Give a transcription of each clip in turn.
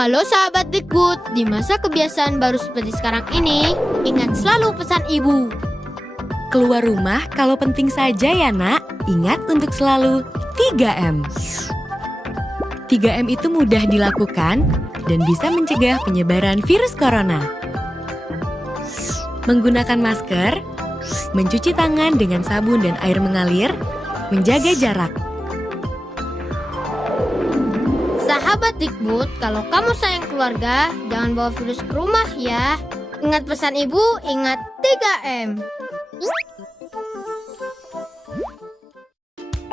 Halo sahabat Dikbud, di masa kebiasaan baru seperti sekarang ini, ingat selalu pesan ibu. Keluar rumah kalau penting saja ya nak, ingat untuk selalu 3M. 3M itu mudah dilakukan dan bisa mencegah penyebaran virus corona. Menggunakan masker, mencuci tangan dengan sabun dan air mengalir, menjaga jarak. Sahabat Dikbud, kalau kamu sayang keluarga, jangan bawa virus ke rumah ya. Ingat pesan ibu, ingat 3M.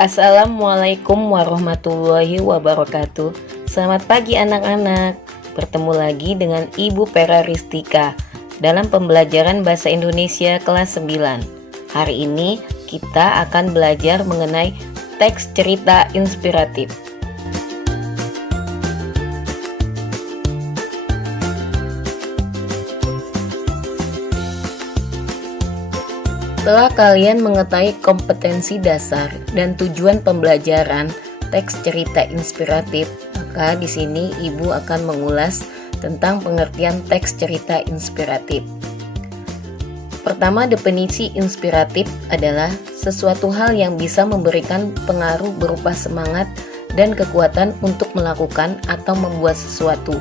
Assalamualaikum warahmatullahi wabarakatuh. Selamat pagi anak-anak. Bertemu lagi dengan Ibu Pera Ristika dalam pembelajaran Bahasa Indonesia kelas 9. Hari ini kita akan belajar mengenai teks cerita inspiratif. Setelah kalian mengetahui kompetensi dasar dan tujuan pembelajaran teks cerita inspiratif, maka di sini Ibu akan mengulas tentang pengertian teks cerita inspiratif. Pertama, definisi inspiratif adalah sesuatu hal yang bisa memberikan pengaruh berupa semangat dan kekuatan untuk melakukan atau membuat sesuatu.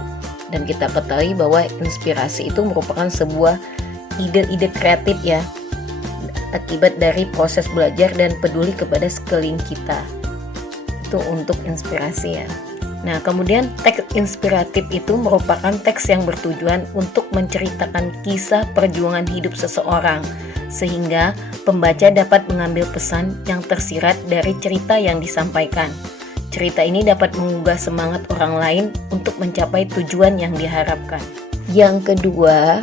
Dan kita ketahui bahwa inspirasi itu merupakan sebuah ide-ide kreatif ya, akibat dari proses belajar dan peduli kepada sekeliling kita. Itu untuk inspirasi ya. Nah, kemudian teks inspiratif itu merupakan teks yang bertujuan untuk menceritakan kisah perjuangan hidup seseorang, sehingga pembaca dapat mengambil pesan yang tersirat dari cerita yang disampaikan. Cerita ini dapat menggugah semangat orang lain untuk mencapai tujuan yang diharapkan. Yang kedua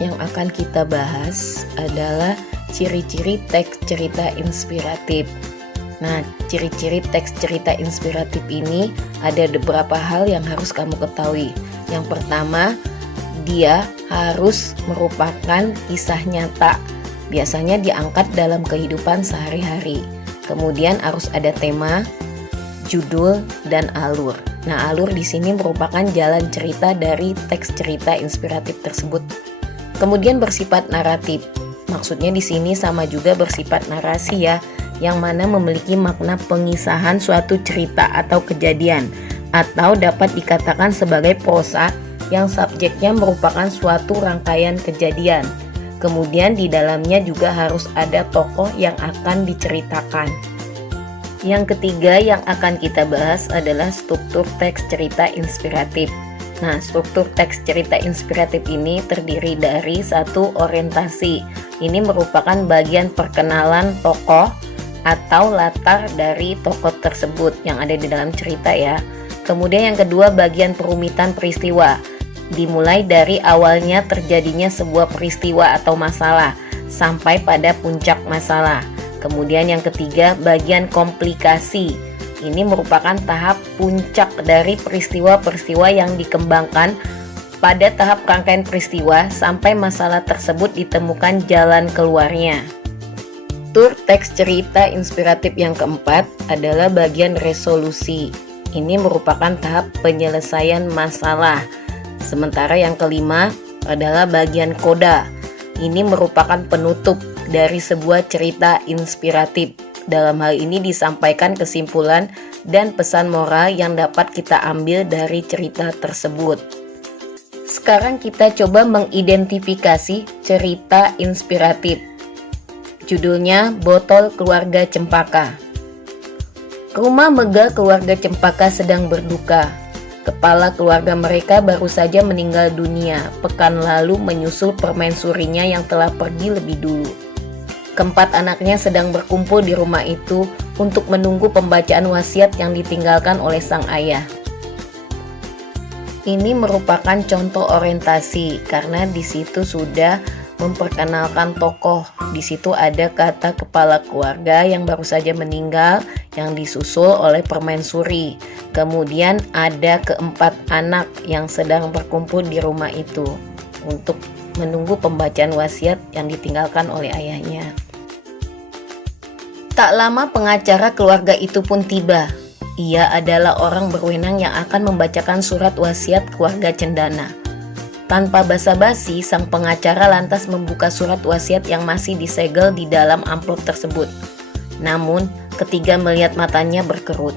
yang akan kita bahas adalah ciri-ciri teks cerita inspiratif. Nah, ciri-ciri teks cerita inspiratif ini ada beberapa hal yang harus kamu ketahui. Yang pertama, dia harus merupakan kisah nyata. Biasanya diangkat dalam kehidupan sehari-hari. Kemudian harus ada tema, judul, dan alur. Nah, alur di sini merupakan jalan cerita dari teks cerita inspiratif tersebut. Kemudian bersifat naratif. Maksudnya di sini sama juga bersifat narasi ya, yang mana memiliki makna pengisahan suatu cerita atau kejadian, atau dapat dikatakan sebagai prosa yang subjeknya merupakan suatu rangkaian kejadian. Kemudian di dalamnya juga harus ada tokoh yang akan diceritakan. Yang ketiga yang akan kita bahas adalah struktur teks cerita inspiratif. Nah, struktur teks cerita inspiratif ini terdiri dari satu, orientasi. Ini merupakan bagian perkenalan tokoh atau latar dari tokoh tersebut yang ada di dalam cerita ya. Kemudian yang kedua, bagian perumitan peristiwa. Dimulai dari awalnya terjadinya sebuah peristiwa atau masalah sampai pada puncak masalah. Kemudian yang ketiga, bagian komplikasi. Ini merupakan tahap puncak dari peristiwa-peristiwa yang dikembangkan pada tahap rangkaian peristiwa sampai masalah tersebut ditemukan jalan keluarnya. Struktur teks cerita inspiratif yang keempat adalah bagian resolusi. Ini merupakan tahap penyelesaian masalah. Sementara yang kelima adalah bagian koda. Ini merupakan penutup dari sebuah cerita inspiratif. Dalam hal ini disampaikan kesimpulan dan pesan moral yang dapat kita ambil dari cerita tersebut. Sekarang kita coba mengidentifikasi cerita inspiratif. Judulnya Botol Keluarga Cempaka. Rumah megah keluarga Cempaka sedang berduka. Kepala keluarga mereka baru saja meninggal dunia. Pekan lalu menyusul permaisurinya yang telah pergi lebih dulu. Keempat anaknya sedang berkumpul di rumah itu untuk menunggu pembacaan wasiat yang ditinggalkan oleh sang ayah. Ini merupakan contoh orientasi karena di situ sudah memperkenalkan tokoh. Di situ ada kata kepala keluarga yang baru saja meninggal yang disusul oleh permaisuri. Kemudian ada keempat anak yang sedang berkumpul di rumah itu untuk menunggu pembacaan wasiat yang ditinggalkan oleh ayahnya. Tak lama pengacara keluarga itu pun tiba. Ia adalah orang berwenang yang akan membacakan surat wasiat keluarga cendana. Tanpa basa-basi, sang pengacara lantas membuka surat wasiat yang masih disegel di dalam amplop tersebut. Namun, ketiga melihat matanya berkerut.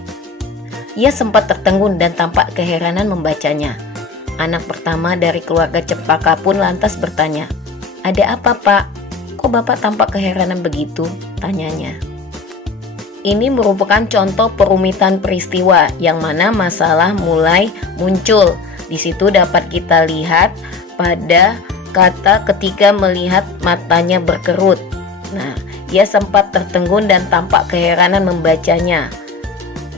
Ia sempat tertegun dan tampak keheranan membacanya. Anak pertama dari keluarga Cempaka pun lantas bertanya, "Ada apa, Pak? Kok Bapak tampak keheranan begitu?" tanyanya. Ini merupakan contoh perumitan peristiwa yang mana masalah mulai muncul. Di situ dapat kita lihat pada kata ketika melihat matanya berkerut. Nah, ia sempat tertegun dan tampak keheranan membacanya.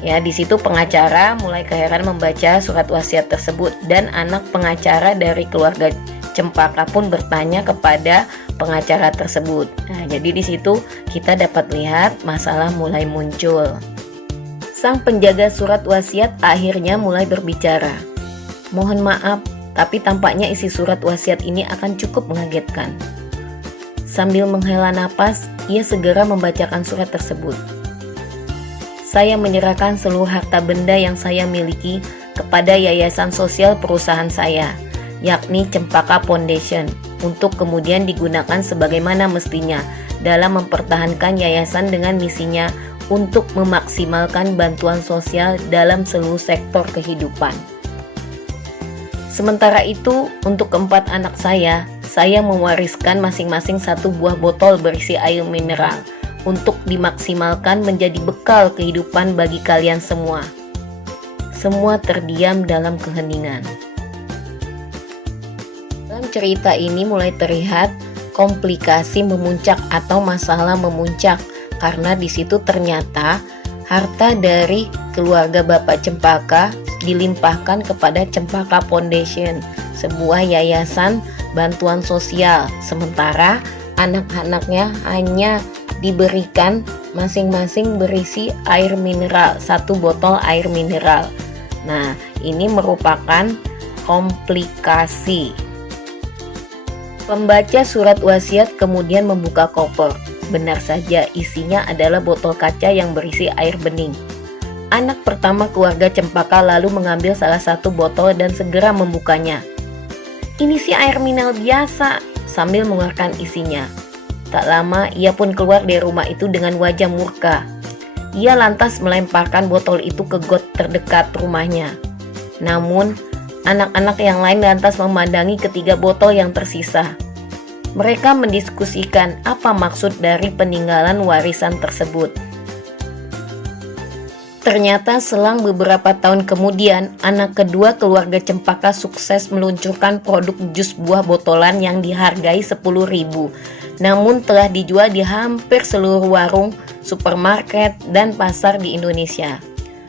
Ya, di situ pengacara mulai keheranan membaca surat wasiat tersebut dan anak pengacara dari keluarga Cempaka pun bertanya kepada pengacara tersebut. Nah, jadi di situ kita dapat lihat masalah mulai muncul. Sang penjaga surat wasiat akhirnya mulai berbicara. "Mohon maaf, tapi tampaknya isi surat wasiat ini akan cukup mengagetkan." Sambil menghela napas, ia segera membacakan surat tersebut. "Saya menyerahkan seluruh harta benda yang saya miliki kepada yayasan sosial perusahaan saya, yakni Cempaka Foundation, untuk kemudian digunakan sebagaimana mestinya dalam mempertahankan yayasan dengan misinya untuk memaksimalkan bantuan sosial dalam seluruh sektor kehidupan. Sementara itu, untuk keempat anak saya mewariskan masing-masing satu buah botol berisi air mineral untuk dimaksimalkan menjadi bekal kehidupan bagi kalian semua." Semua terdiam dalam keheningan. Dalam cerita ini mulai terlihat komplikasi memuncak atau masalah memuncak karena di situ ternyata harta dari keluarga Bapak Cempaka dilimpahkan kepada Cempaka Foundation, sebuah yayasan bantuan sosial, sementara anak-anaknya hanya diberikan masing-masing berisi air mineral, satu botol air mineral. Nah, ini merupakan komplikasi. Pembaca surat wasiat kemudian membuka koper. Benar saja, isinya adalah botol kaca yang berisi air bening. Anak pertama keluarga Cempaka lalu mengambil salah satu botol dan segera membukanya. "Ini sih air mineral biasa," sambil mengeluarkan isinya. Tak lama ia pun keluar dari rumah itu dengan wajah murka. Ia lantas melemparkan botol itu ke got terdekat rumahnya. Namun, anak-anak yang lain lantas memandangi ketiga botol yang tersisa. Mereka mendiskusikan apa maksud dari peninggalan warisan tersebut. Ternyata selang beberapa tahun kemudian, anak kedua keluarga Cempaka sukses meluncurkan produk jus buah botolan yang dihargai 10.000, namun telah dijual di hampir seluruh warung, supermarket, dan pasar di Indonesia.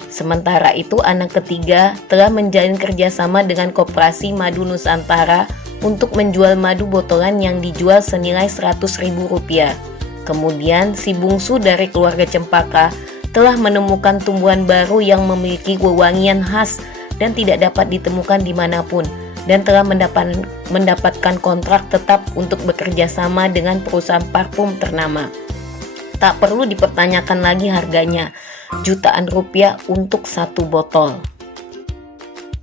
Sementara itu, anak ketiga telah menjalin kerjasama dengan Koperasi Madu Nusantara untuk menjual madu botolan yang dijual senilai Rp100.000. Kemudian, si bungsu dari keluarga Cempaka telah menemukan tumbuhan baru yang memiliki wewangian khas dan tidak dapat ditemukan dimanapun, dan telah mendapatkan kontrak tetap untuk bekerja sama dengan perusahaan parfum ternama. Tak perlu dipertanyakan lagi harganya, jutaan rupiah untuk satu botol.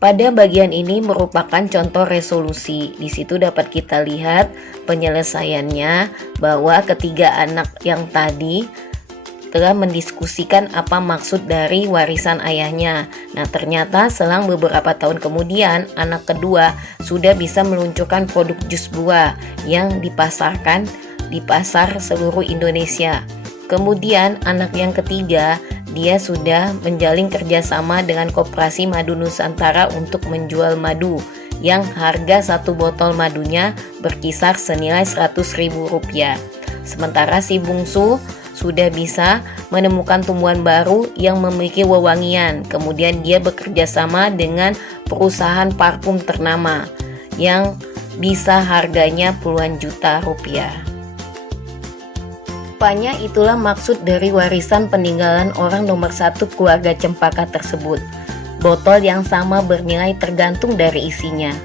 Pada bagian ini merupakan contoh resolusi. Di situ dapat kita lihat penyelesaiannya bahwa ketiga anak yang tadi telah mendiskusikan apa maksud dari warisan ayahnya. Nah, ternyata selang beberapa tahun kemudian, anak kedua sudah bisa meluncurkan produk jus buah yang dipasarkan di pasar seluruh Indonesia. Kemudian anak yang ketiga, dia sudah menjalin kerjasama dengan Koperasi Madu Nusantara untuk menjual madu yang harga satu botol madunya berkisar senilai Rp100.000. Sementara si bungsu sudah bisa menemukan tumbuhan baru yang memiliki wewangian. Kemudian dia bekerja sama dengan perusahaan parfum ternama yang bisa harganya puluhan juta rupiah. Rupanya itulah maksud dari warisan peninggalan orang nomor satu keluarga Cempaka tersebut. Botol yang sama bernilai tergantung dari isinya.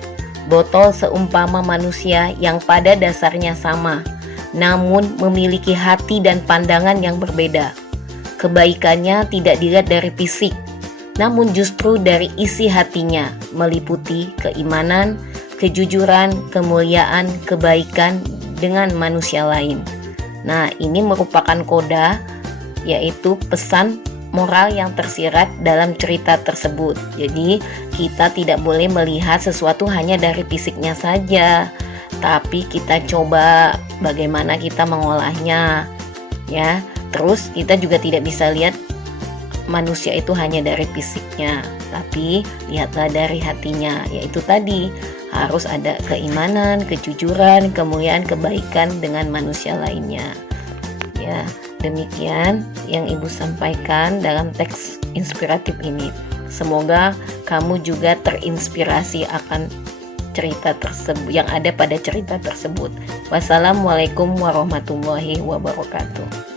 Botol seumpama manusia yang pada dasarnya sama, namun memiliki hati dan pandangan yang berbeda. Kebaikannya tidak dilihat dari fisik, namun justru dari isi hatinya, meliputi keimanan, kejujuran, kemuliaan, kebaikan dengan manusia lain. Nah, ini merupakan koda, yaitu pesan moral yang tersirat dalam cerita tersebut. Jadi, kita tidak boleh melihat sesuatu hanya dari fisiknya saja, tapi kita coba bagaimana kita mengolahnya, ya. Terus kita juga tidak bisa lihat manusia itu hanya dari fisiknya, tapi lihatlah dari hatinya, yaitu tadi harus ada keimanan, kejujuran, kemuliaan, kebaikan dengan manusia lainnya. Ya, demikian yang Ibu sampaikan dalam teks inspiratif ini. Semoga kamu juga terinspirasi akan cerita tersebut yang ada pada cerita tersebut. Wassalamualaikum warahmatullahi wabarakatuh.